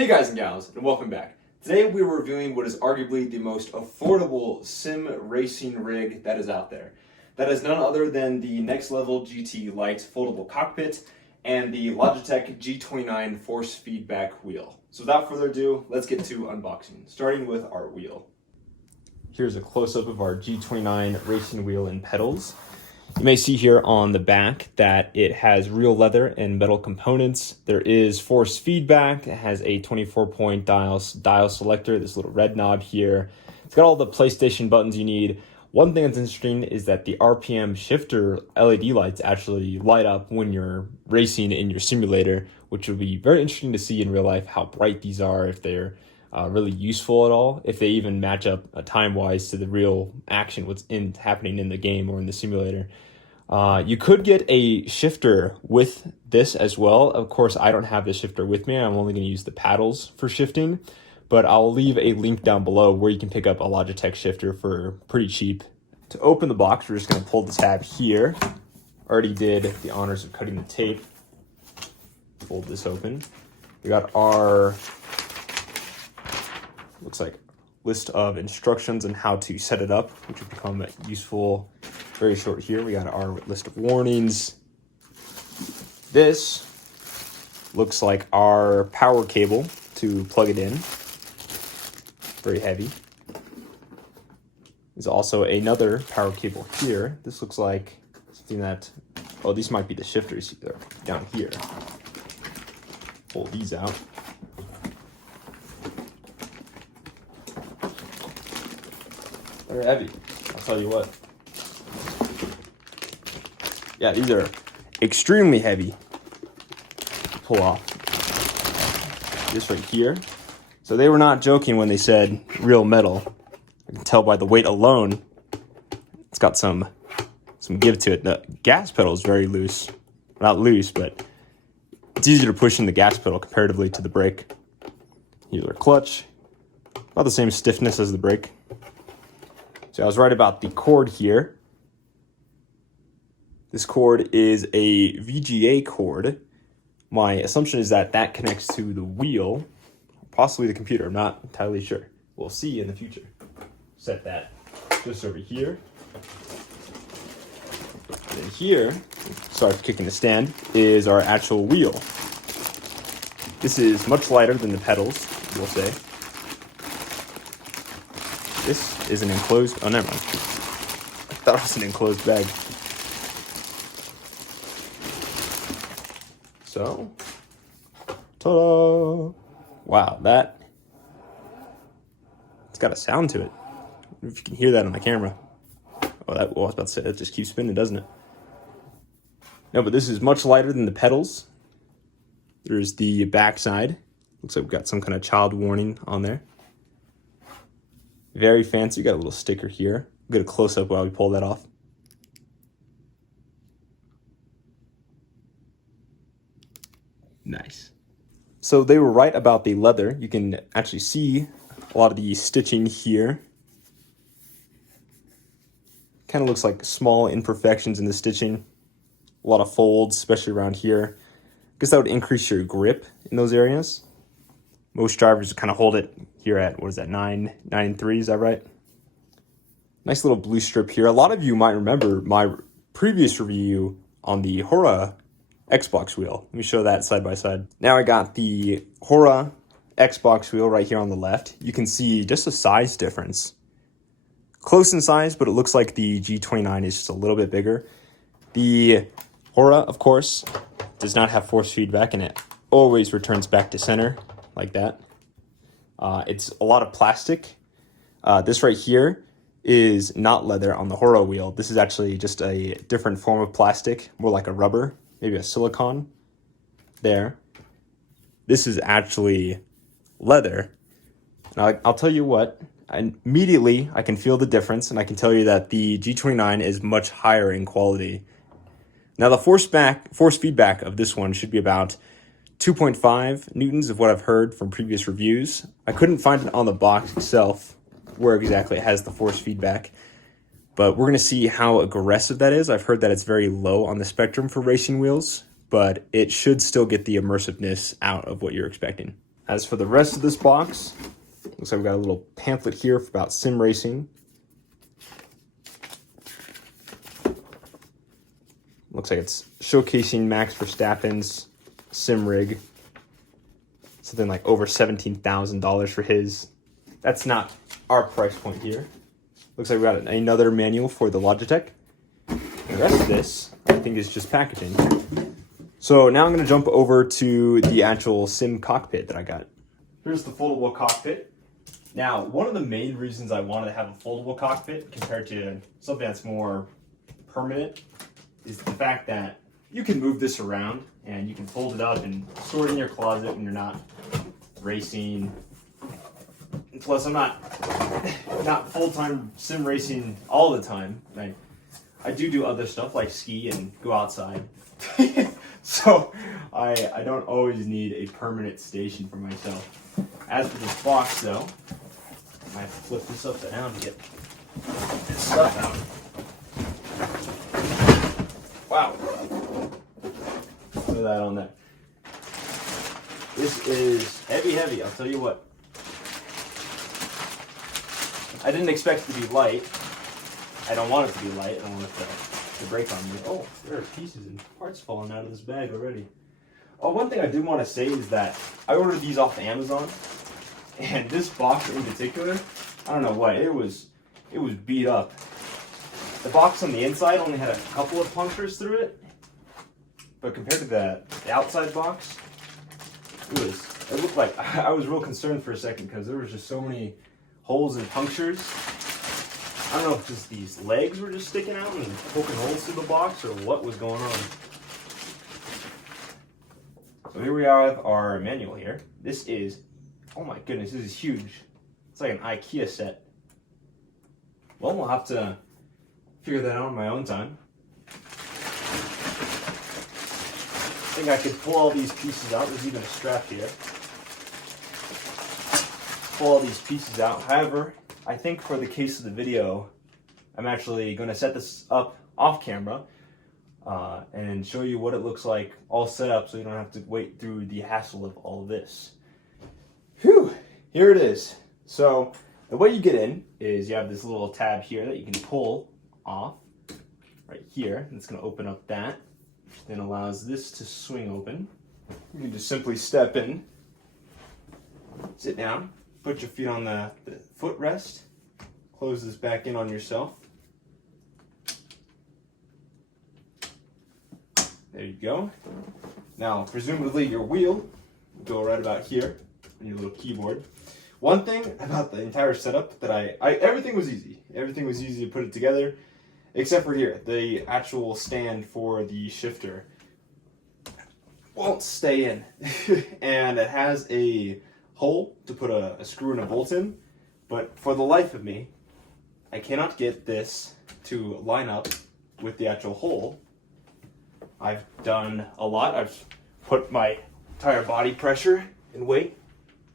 Hey guys and gals, and welcome back. Today we are reviewing what is arguably the most affordable sim racing rig that is out there. That is none other than the Next Level GT Lite Foldable Cockpit and the Logitech G29 force feedback wheel. So without further ado, let's get to unboxing, starting with our wheel. Here's a close-up of our G29 racing wheel and pedals. You may see here on the back that it has real leather and metal components. There is force feedback. It has a 24-point dial selector, this little red knob here. It's got all the PlayStation buttons you need. One thing that's interesting is that the RPM shifter LED lights actually light up when you're racing in your simulator, which will be very interesting to see in real life how bright these are, if they're really useful at all, if they even match up time-wise to the real action, what's happening in the game or in the simulator. You could get a shifter with this as well. Of course, I don't have the shifter with me. I'm only going to use the paddles for shifting, but I'll leave a link down below where you can pick up a Logitech shifter for pretty cheap. To open the box, we're just going to pull the tab here. Already did the honors of cutting the tape. Fold this open. We got our looks like list of instructions on how to set it up, which will become useful very short here. We got our list of warnings. This looks like our power cable to plug it in. Very heavy. There's also another power cable here. This looks like something that, oh, these might be the shifters either, down here. Pull these out. They're heavy, I'll tell you what. Yeah, these are extremely heavy to pull off. This right here. So they were not joking when they said real metal. I can tell by the weight alone, it's got some give to it. The gas pedal is very loose. Not loose, but it's easier to push in the gas pedal comparatively to the brake. Here's our clutch. About the same stiffness as the brake. So I was right about the cord here. This cord is a VGA cord. My assumption is that that connects to the wheel, possibly the computer. I'm not entirely sure. We'll see in the future. Set that just over here. And here, sorry for kicking the stand, is our actual wheel. This is much lighter than the pedals, we'll say. This is an enclosed, oh, never mind. I thought it was an enclosed bag. So, ta-da! Wow, it's got a sound to it. I don't know if you can hear that on my camera. Oh, I was about to say, that just keeps spinning, doesn't it? No, but this is much lighter than the pedals. There's the back side. Looks like we've got some kind of child warning on there. Very fancy. Got a little sticker here. We'll get a close-up while we pull that off. Nice. So they were right about the leather. You can actually see a lot of the stitching here. Kind of looks like small imperfections in the stitching. A lot of folds, especially around here. I guess that would increase your grip in those areas. Most drivers kind of hold it here at, what is that, 9.3, is that right? Nice little blue strip here. A lot of you might remember my previous review on the Hora Xbox wheel. Let me show that side by side. Now I got the Hora Xbox wheel right here on the left. You can see just a size difference. Close in size, but it looks like the G29 is just a little bit bigger. The Hora, of course, does not have force feedback, and it always returns back to center like that. It's a lot of plastic. This right here is not leather on the Hora wheel. This is actually just a different form of plastic, more like a rubber, maybe a silicone there. This is actually leather. Now, I'll tell you what, immediately I can feel the difference, and I can tell you that the G29 is much higher in quality. Now the force feedback of this one should be about 2.5 newtons of what I've heard from previous reviews. I couldn't find it on the box itself where exactly it has the force feedback, but we're going to see how aggressive that is. I've heard that it's very low on the spectrum for racing wheels, but it should still get the immersiveness out of what you're expecting. As for the rest of this box, looks like we've got a little pamphlet here about sim racing. Looks like it's showcasing Max Verstappen's sim rig. Something like over $17,000 for his. That's not our price point here. Looks like we got another manual for the Logitech. The rest of this, I think, is just packaging. So now I'm going to jump over to the actual sim cockpit that I got. Here's the foldable cockpit. Now, one of the main reasons I wanted to have a foldable cockpit compared to something that's more permanent is the fact that you can move this around and you can fold it up and store it in your closet when you're not racing. Plus, I'm not full-time sim racing all the time. I do other stuff like ski and go outside. So I don't always need a permanent station for myself. As for this box, though, I might have to flip this upside down to get this stuff out. Wow. Look at that on there. This is heavy, I'll tell you what. I didn't expect it to be light. I don't want it to be light. I don't want it to break on me. Oh, there are pieces and parts falling out of this bag already. Oh, one thing I did want to say is that I ordered these off Amazon, and this box in particular, I don't know what, it was beat up. The box on the inside only had a couple of punctures through it, but compared to the outside box, it looked like I was real concerned for a second because there was just so many holes and punctures. I don't know if just these legs were just sticking out and poking holes through the box or what was going on. So here we are with our manual here. This is, oh my goodness, this is huge. It's like an IKEA set. Well, we'll have to figure that out on my own time. I think I could pull all these pieces out. There's even a strap here. Pull all these pieces out. However, I think for the case of the video, I'm actually going to set this up off camera and show you what it looks like all set up so you don't have to wait through the hassle of all this. Whew, here it is. So the way you get in is you have this little tab here that you can pull off right here. It's going to open up that. Then allows this to swing open. You can just simply step in, sit down, put your feet on the footrest, close this back in on yourself. There you go. Now, presumably your wheel will go right about here on your little keyboard. One thing about the entire setup that everything was easy. Everything was easy to put it together, except for here, the actual stand for the shifter won't stay in. And it has a hole to put a screw and a bolt in, but for the life of me, I cannot get this to line up with the actual hole. I've done a lot. I've put my entire body pressure and weight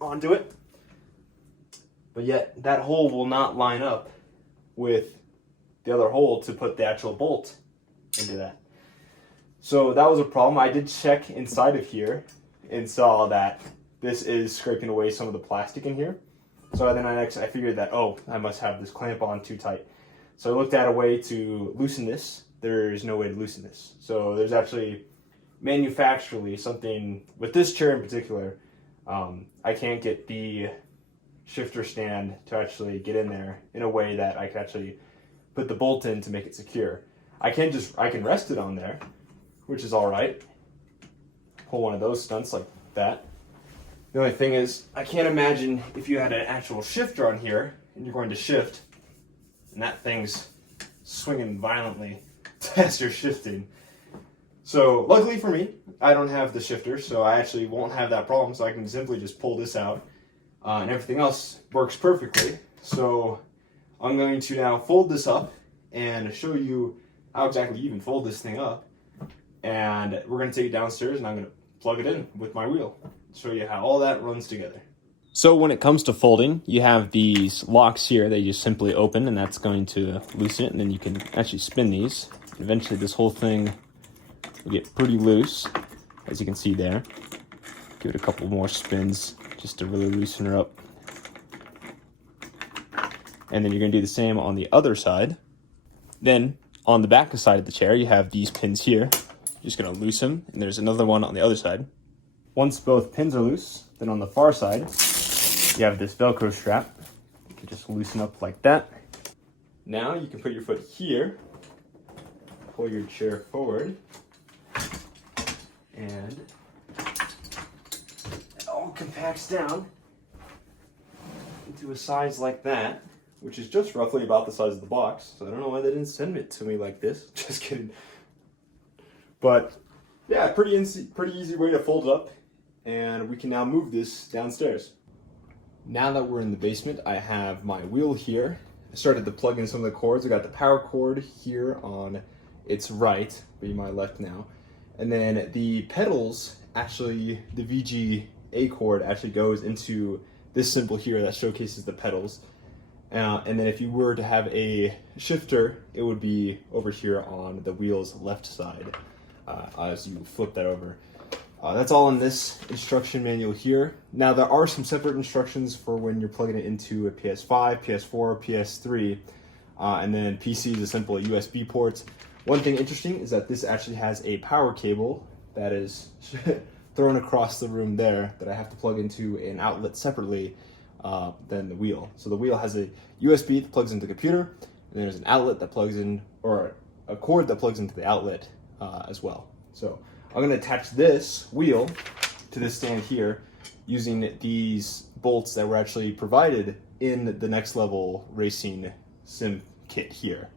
onto it, but yet that hole will not line up with the other hole to put the actual bolt into that. So that was a problem. I did check inside of here and saw that this is scraping away some of the plastic in here. So then I figured that, oh, I must have this clamp on too tight. So I looked at a way to loosen this. There's no way to loosen this. So there's actually manufacturally something with this chair in particular. I can't get the shifter stand to actually get in there in a way that I can actually put the bolt in to make it secure. I can rest it on there, which is all right. Pull one of those stunts like that. The only thing is, I can't imagine if you had an actual shifter on here and you're going to shift and that thing's swinging violently as you're shifting. So luckily for me, I don't have the shifter, so I actually won't have that problem. So I can simply just pull this out and everything else works perfectly. So I'm going to now fold this up and show you how exactly you even fold this thing up. And we're going to take it downstairs and I'm going to plug it in with my wheel. Show you how all that runs together. So when it comes to folding, you have these locks here that you just simply open, and that's going to loosen it, and then you can actually spin these. Eventually this whole thing will get pretty loose, as you can see there. Give it a couple more spins just to really loosen her up. And then you're gonna do the same on the other side. Then on the back side of the chair, you have these pins here. You're just gonna loosen them, and there's another one on the other side. Once both pins are loose, then on the far side, you have this Velcro strap. You can just loosen up like that. Now you can put your foot here, pull your chair forward, and it all compacts down into a size like that, which is just roughly about the size of the box. So I don't know why they didn't send it to me like this. Just kidding. But yeah, pretty easy way to fold it up, and we can now move this downstairs. Now that we're in the basement, I have my wheel here. I started to plug in some of the cords. I got the power cord here on its right, be my left now. And then the pedals, actually, the VGA cord actually goes into this symbol here that showcases the pedals. And then if you were to have a shifter, it would be over here on the wheel's left side as you flip that over. That's all in this instruction manual here. Now there are some separate instructions for when you're plugging it into a PS5, PS4, PS3, and then PC is a simple USB port. One thing interesting is that this actually has a power cable that is thrown across the room there that I have to plug into an outlet separately than the wheel. So the wheel has a USB that plugs into the computer, and there's an outlet that plugs in, or a cord that plugs into the outlet as well. So I'm going to attach this wheel to this stand here using these bolts that were actually provided in the Next Level Racing Sim kit here.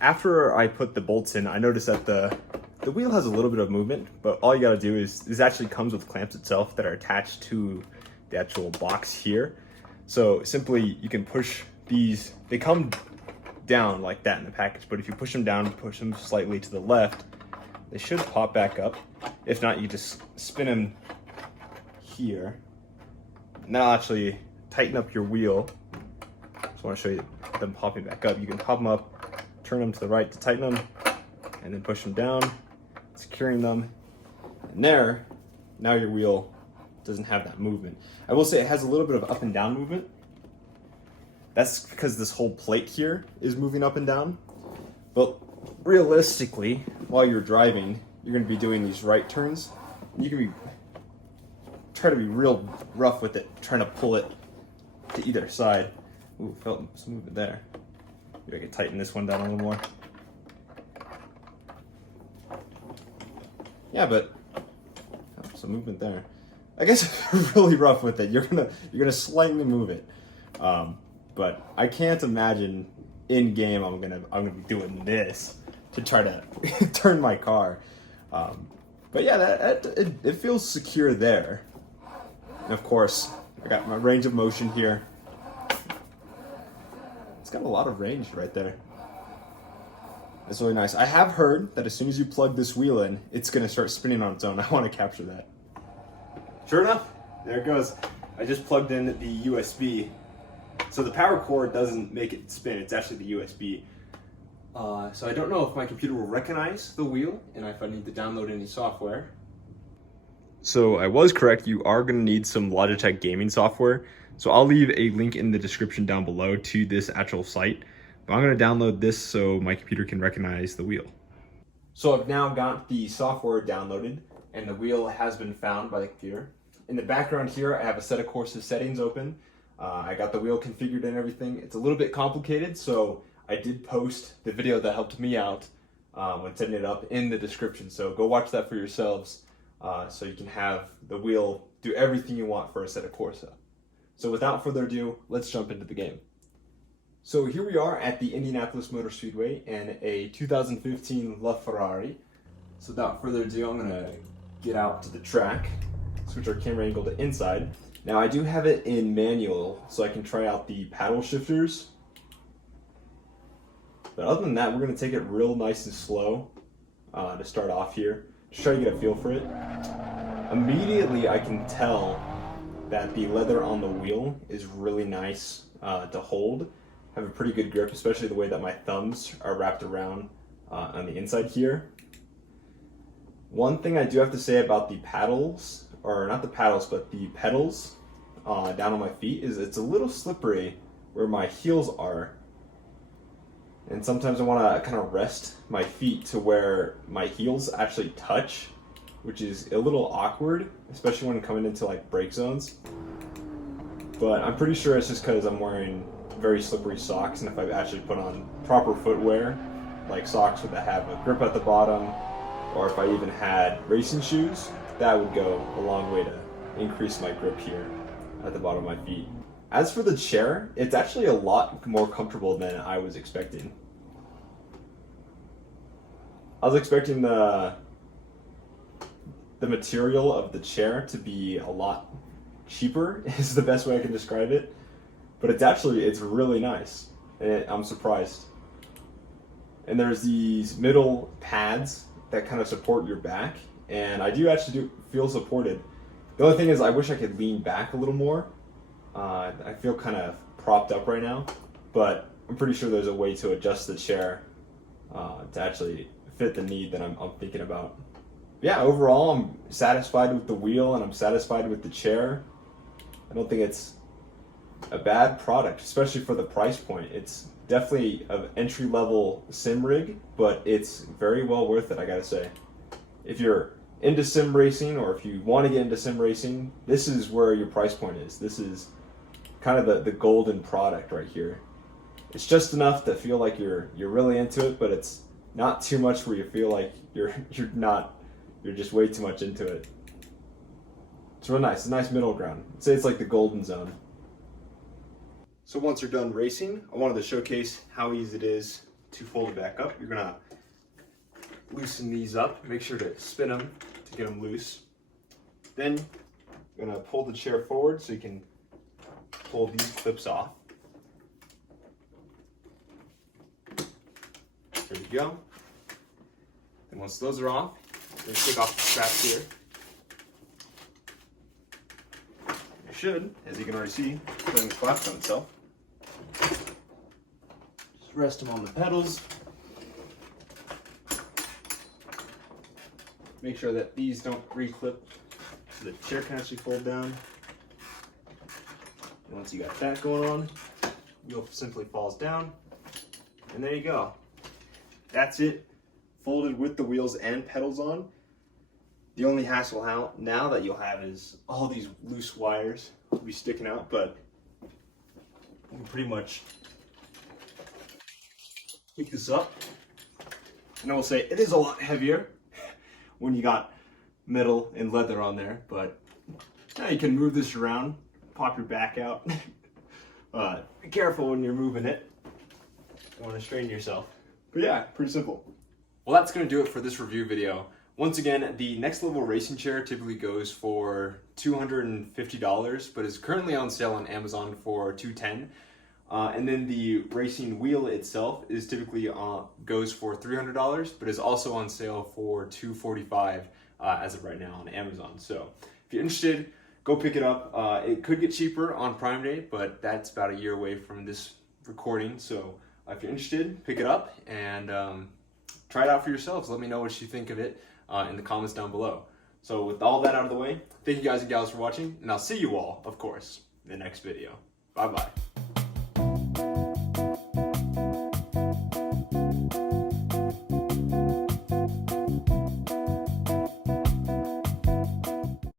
After I put the bolts in, I noticed that the wheel has a little bit of movement, but all you got to do is, this actually comes with clamps itself that are attached to the actual box here. So simply you can push these, they come down like that in the package, but if you push them down, push them slightly to the left, they should pop back up. If not, you just spin them here, and that'll actually tighten up your wheel. Just want to show you them popping back up. You can pop them up, turn them to the right to tighten them, and then push them down, securing them. And there, now your wheel doesn't have that movement. I will say it has a little bit of up and down movement. That's because this whole plate here is moving up and down. But realistically, while you're driving, you're going to be doing these right turns. You can try to be real rough with it, trying to pull it to either side. Ooh, felt some movement there. Maybe I can tighten this one down a little more. Yeah, but some movement there. I guess if you're really rough with it, you're gonna slightly move it. But I can't imagine in game I'm gonna be doing this to try to turn my car. But yeah, it feels secure there. And of course, I got my range of motion here. It's got a lot of range right there. That's really nice. I have heard that as soon as you plug this wheel in, it's gonna start spinning on its own. I want to capture that. Sure enough, there it goes. I just plugged in the USB. So the power cord doesn't make it spin, it's actually the USB. So I don't know if my computer will recognize the wheel and if I need to download any software. So I was correct, you are going to need some Logitech gaming software. So I'll leave a link in the description down below to this actual site. But I'm going to download this so my computer can recognize the wheel. So I've now got the software downloaded and the wheel has been found by the computer. In the background here, I have a set of courses settings open. I got the wheel configured and everything. It's a little bit complicated, so I did post the video that helped me out when setting it up in the description. So go watch that for yourselves so you can have the wheel do everything you want for a set of Corsa. So without further ado, let's jump into the game. So here we are at the Indianapolis Motor Speedway in a 2015 LaFerrari. So without further ado, I'm gonna get out to the track, switch our camera angle to inside. Now I do have it in manual, so I can try out the paddle shifters. But other than that, we're gonna take it real nice and slow to start off here. Just try to get a feel for it. Immediately I can tell that the leather on the wheel is really nice to hold. Have a pretty good grip, especially the way that my thumbs are wrapped around on the inside here. One thing I do have to say about the paddles, or not the paddles, but the pedals down on my feet, is it's a little slippery where my heels are. And sometimes I want to kind of rest my feet to where my heels actually touch, which is a little awkward, especially when coming into like break zones. But I'm pretty sure it's just because I'm wearing very slippery socks, and if I actually put on proper footwear, like socks that have a grip at the bottom, or if I even had racing shoes, that would go a long way to increase my grip here at the bottom of my feet. As for the chair, it's actually a lot more comfortable than I was expecting. I was expecting the material of the chair to be a lot cheaper, is the best way I can describe it. But it's really nice, and I'm surprised. And there's these middle pads that kind of support your back, and I do actually feel supported. The only thing is I wish I could lean back a little more. I feel kind of propped up right now, but I'm pretty sure there's a way to adjust the chair to actually fit the need that I'm thinking about. Yeah, overall I'm satisfied with the wheel and I'm satisfied with the chair. I don't think it's a bad product, especially for the price point. It's definitely an entry-level sim rig, but it's very well worth it, I gotta say. If you're into sim racing, or if you want to get into sim racing, this is where your price point is. This is kind of the golden product right here. It's just enough to feel like you're really into it, but it's not too much where you feel like you're just way too much into it. It's real nice. It's a nice middle ground. I'd say it's like the golden zone. So once you're done racing, I wanted to showcase how easy it is to fold it back up. You're gonna loosen these up. Make sure to spin them to get them loose. Then you're gonna pull the chair forward so you can pull these clips off. There you go. And once those are off, you're gonna take off the straps here. You should, as you can already see, putting the collapse on itself. Just rest them on the pedals. Make sure that these don't re-clip so the chair can actually fold down. And once you got that going on, the wheel simply falls down. And there you go. That's it, folded with the wheels and pedals on. The only hassle now that you'll have is all these loose wires will be sticking out, but you can pretty much pick this up. And I will say it is a lot heavier when you got metal and leather on there, but now you can move this around, pop your back out. Be careful when you're moving it. You don't want to strain yourself. But yeah, pretty simple. Well, that's going to do it for this review video. Once again, the next level racing chair typically goes for $250, but is currently on sale on Amazon for $210. And then the racing wheel itself is typically goes for $300, but is also on sale for $245 as of right now on Amazon. So if you're interested, go pick it up. It could get cheaper on Prime Day, but that's about a year away from this recording. So if you're interested, pick it up and try it out for yourselves. Let me know what you think of it in the comments down below. So with all that out of the way, thank you guys and gals for watching, and I'll see you all, of course, in the next video. Bye-bye.